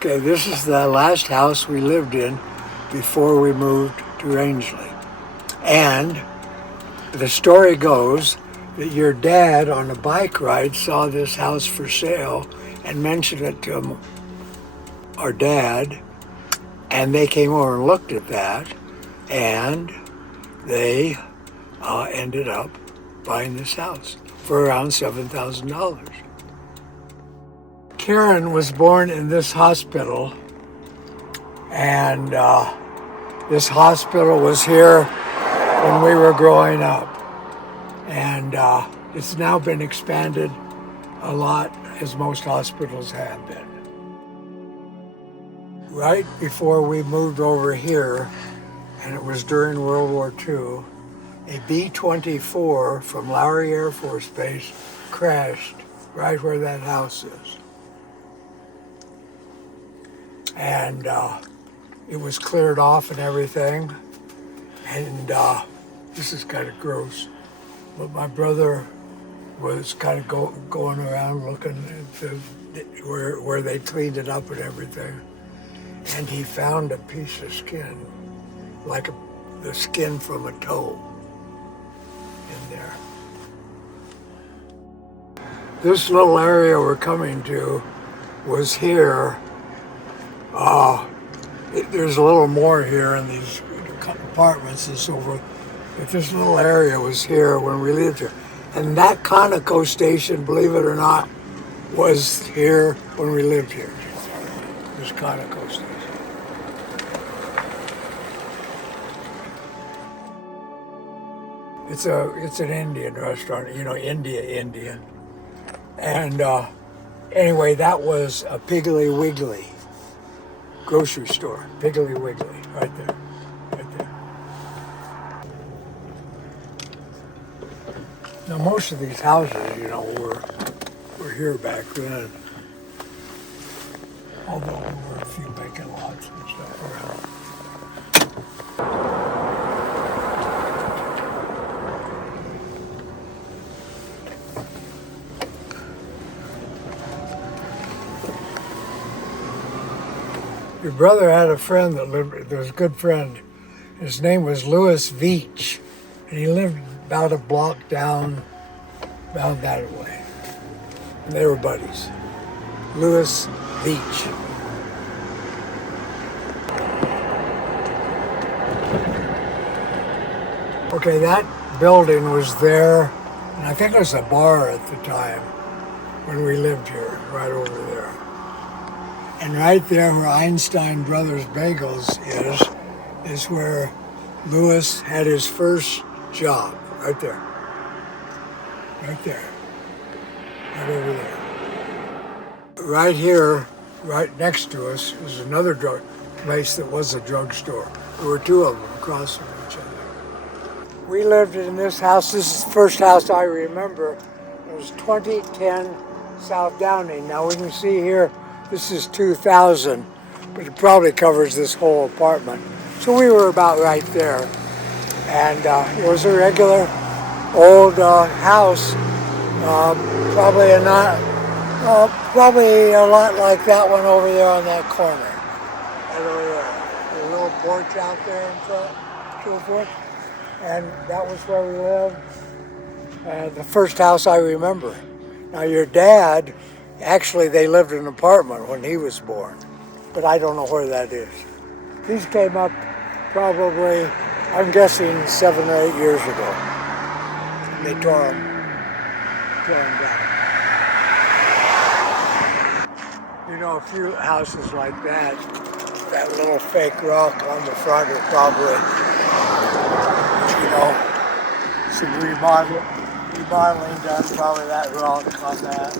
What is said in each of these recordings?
Okay, this is the last house we lived in before we moved to Rangeley. And the story goes that your dad on a bike ride saw this house for sale and mentioned it to our dad, and they came over and looked at that, and they ended up buying this house for around $7,000. Karen was born in this hospital, and this hospital was here when we were growing up, and it's now been expanded a lot, as most hospitals have been. Right before we moved over here, and it was during World War II, a B24 from Lowry Air Force Base crashed right where that house is. And it was cleared off and everything. And this is kind of gross, but my brother was kind of going around looking at where they cleaned it up and everything. And he found a piece of skin, like the skin from a toe in there. This little area we're coming to was here. There's a little more here in these apartments and so forth. But this little area was here when we lived here. And that Conoco station, believe it or not, was here when we lived here. This Conoco station. It's an Indian restaurant, Indian. And anyway, that was a Piggly Wiggly grocery store. Piggly Wiggly, right there. Now, most of these houses, were here back then. Although there were a few vacant lots and stuff around. Your brother had a friend that lived, there was a good friend. His name was Louis Veach, and he lived about a block down that way. And they were buddies. Louis Veach. Okay, that building was there, and I think it was a bar at the time when we lived here, right over there. And right there where Einstein Brothers Bagels is where Louis had his first job, right there. Right there. Right over there. Right here, right next to us, is another drug place that was a drugstore. There were two of them across from each other. We lived in this house. This is the first house I remember. It was 2010 South Downing. Now we can see here, this is 2000, but it probably covers this whole apartment. So we were about right there. And it was a regular old house, probably a lot like that one over there on that corner. Right over there. A little porch out there in front, so forth. And that was where we lived. The first house I remember. Now your dad, actually they lived in an apartment when he was born, but I don't know where that is. These came up probably, I'm guessing 7 or 8 years ago. They tore them down. A few houses like that little fake rock on the front are probably, some remodeling done, probably that rock on that.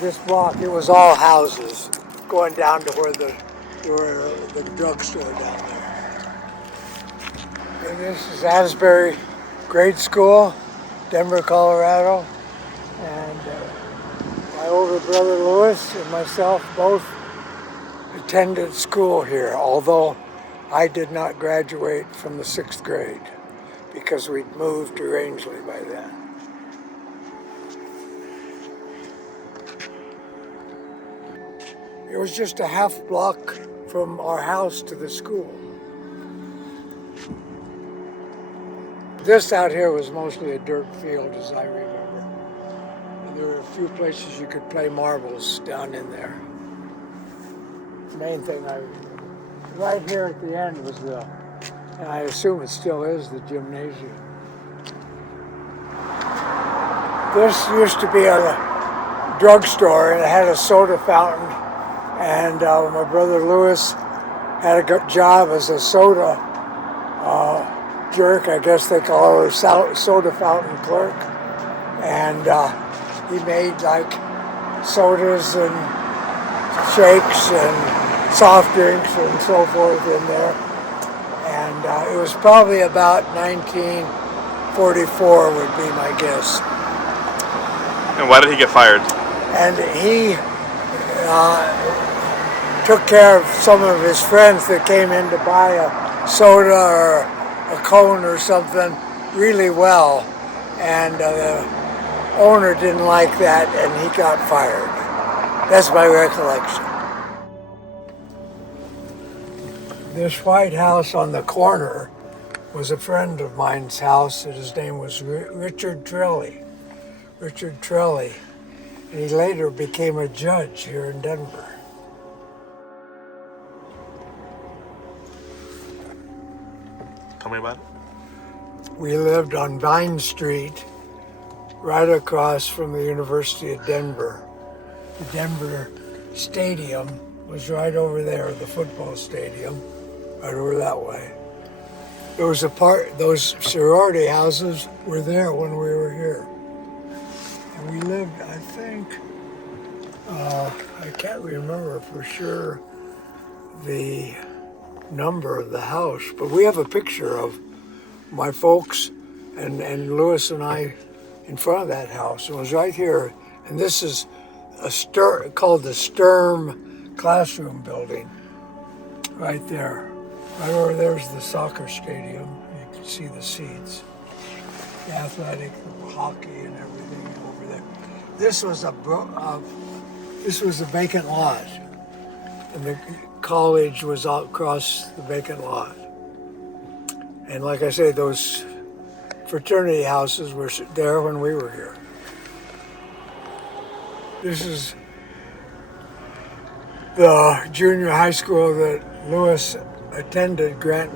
This block, it was all houses going down to where the drugstore down there. And this is Asbury Grade School, Denver, Colorado. And my older brother Louis and myself both attended school here, although I did not graduate from the 6th grade because we'd moved to Rangeley by then. It was just a half block from our house to the school. This out here was mostly a dirt field, as I remember. And there were a few places you could play marbles down in there. The main thing I remember. Right here at the end was and I assume it still is, the gymnasium. This used to be a drugstore, and it had a soda fountain. And my brother Louis had a good job as a soda jerk, I guess they call it, a soda fountain clerk. And he made like sodas and shakes and soft drinks and so forth in there. And it was probably about 1944 would be my guess. And why did he get fired? And he took care of some of his friends that came in to buy a soda or a cone or something really well, and the owner didn't like that, and he got fired. That's my recollection. This White House on the corner was a friend of mine's house, and his name was Richard Trelly. Richard Trelly, and he later became a judge here in Denver. Tell me about it. We lived on Vine Street, right across from the University of Denver. The Denver Stadium was right over there, the football stadium, right over that way. There was those sorority houses were there when we were here. And we lived, I think, I can't remember for sure the number of the house, but we have a picture of my folks and Louis and I in front of that house. It was right here, and this is called the Sturm Classroom Building, right there. Right over there's the soccer stadium. You can see the seats, the athletic, the hockey, and everything over there. This was a vacant lot, and the college was out across the vacant lot. And like I say, those fraternity houses were there when we were here. This is the junior high school that Louis attended, Grant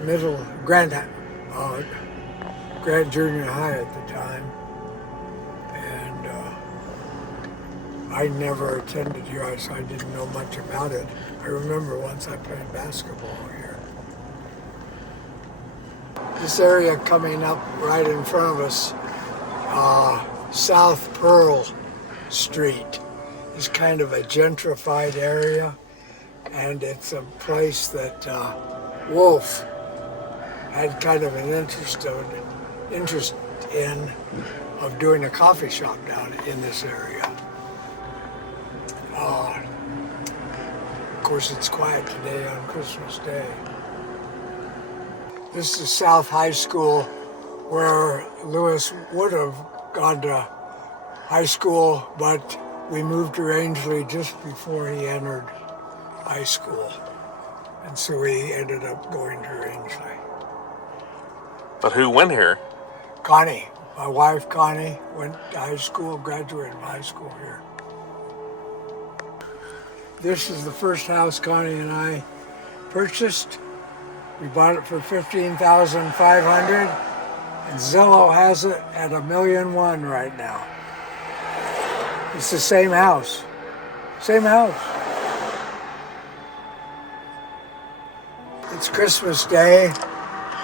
Junior High at the time. And I never attended here, so I didn't know much about it. I remember once I played basketball here. This area coming up right in front of us, South Pearl Street, is kind of a gentrified area, and it's a place that Wolf had kind of an interest in of doing a coffee shop down in this area. Of course, it's quiet today on Christmas Day. This is South High School, where Louis would have gone to high school, but we moved to Rangeley just before he entered high school. And so we ended up going to Rangeley. But who went here? Connie, my wife Connie, went to high school, graduated from high school here. This is the first house Connie and I purchased. We bought it for $15,500, and Zillow has it at $1.1 million right now. It's the same house. Same house. It's Christmas Day,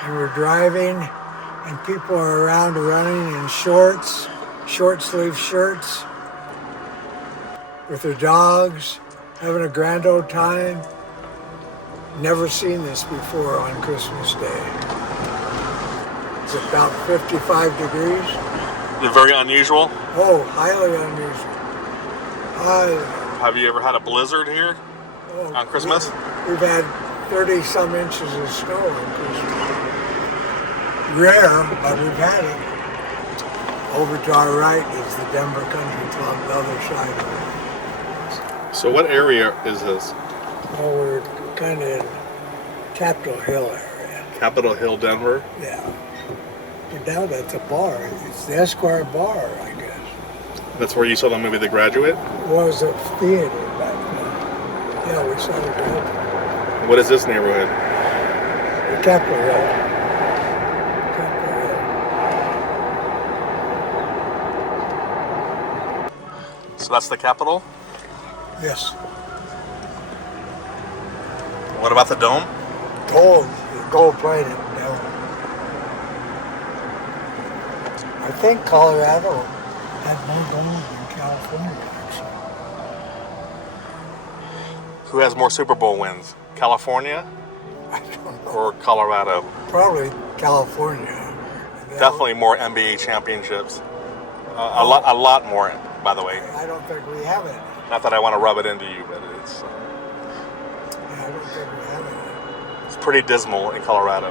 and we're driving, and people are around running in shorts, short-sleeve shirts, with their dogs, having a grand old time. Never seen this before on Christmas Day. It's about 55 degrees. Is it very unusual? Oh, highly unusual. Highly. Have you ever had a blizzard here on Christmas? We've had 30-some inches of snow on Christmas. Rare, but we've had it. Over to our right is the Denver Country Club, the other side of it. So what area is this? Well, we're kind of in Capitol Hill area. Capitol Hill, Denver? Yeah. But now that's a bar. It's the Esquire Bar, I guess. That's where you saw the movie The Graduate? It was a theater back then. Yeah, we saw the Graduate. What is this neighborhood? The Capitol Hill. Capitol Hill. So that's the Capitol? Yes. What about the dome? Gold-plated dome. I think Colorado had more gold than California, actually. Who has more Super Bowl wins? California I don't know. or Colorado? Probably California. Definitely more NBA championships. A lot more, by the way. I don't think we have it. Not that I want to rub it into you, but it's Yeah, I don't think we have it. pretty dismal in Colorado.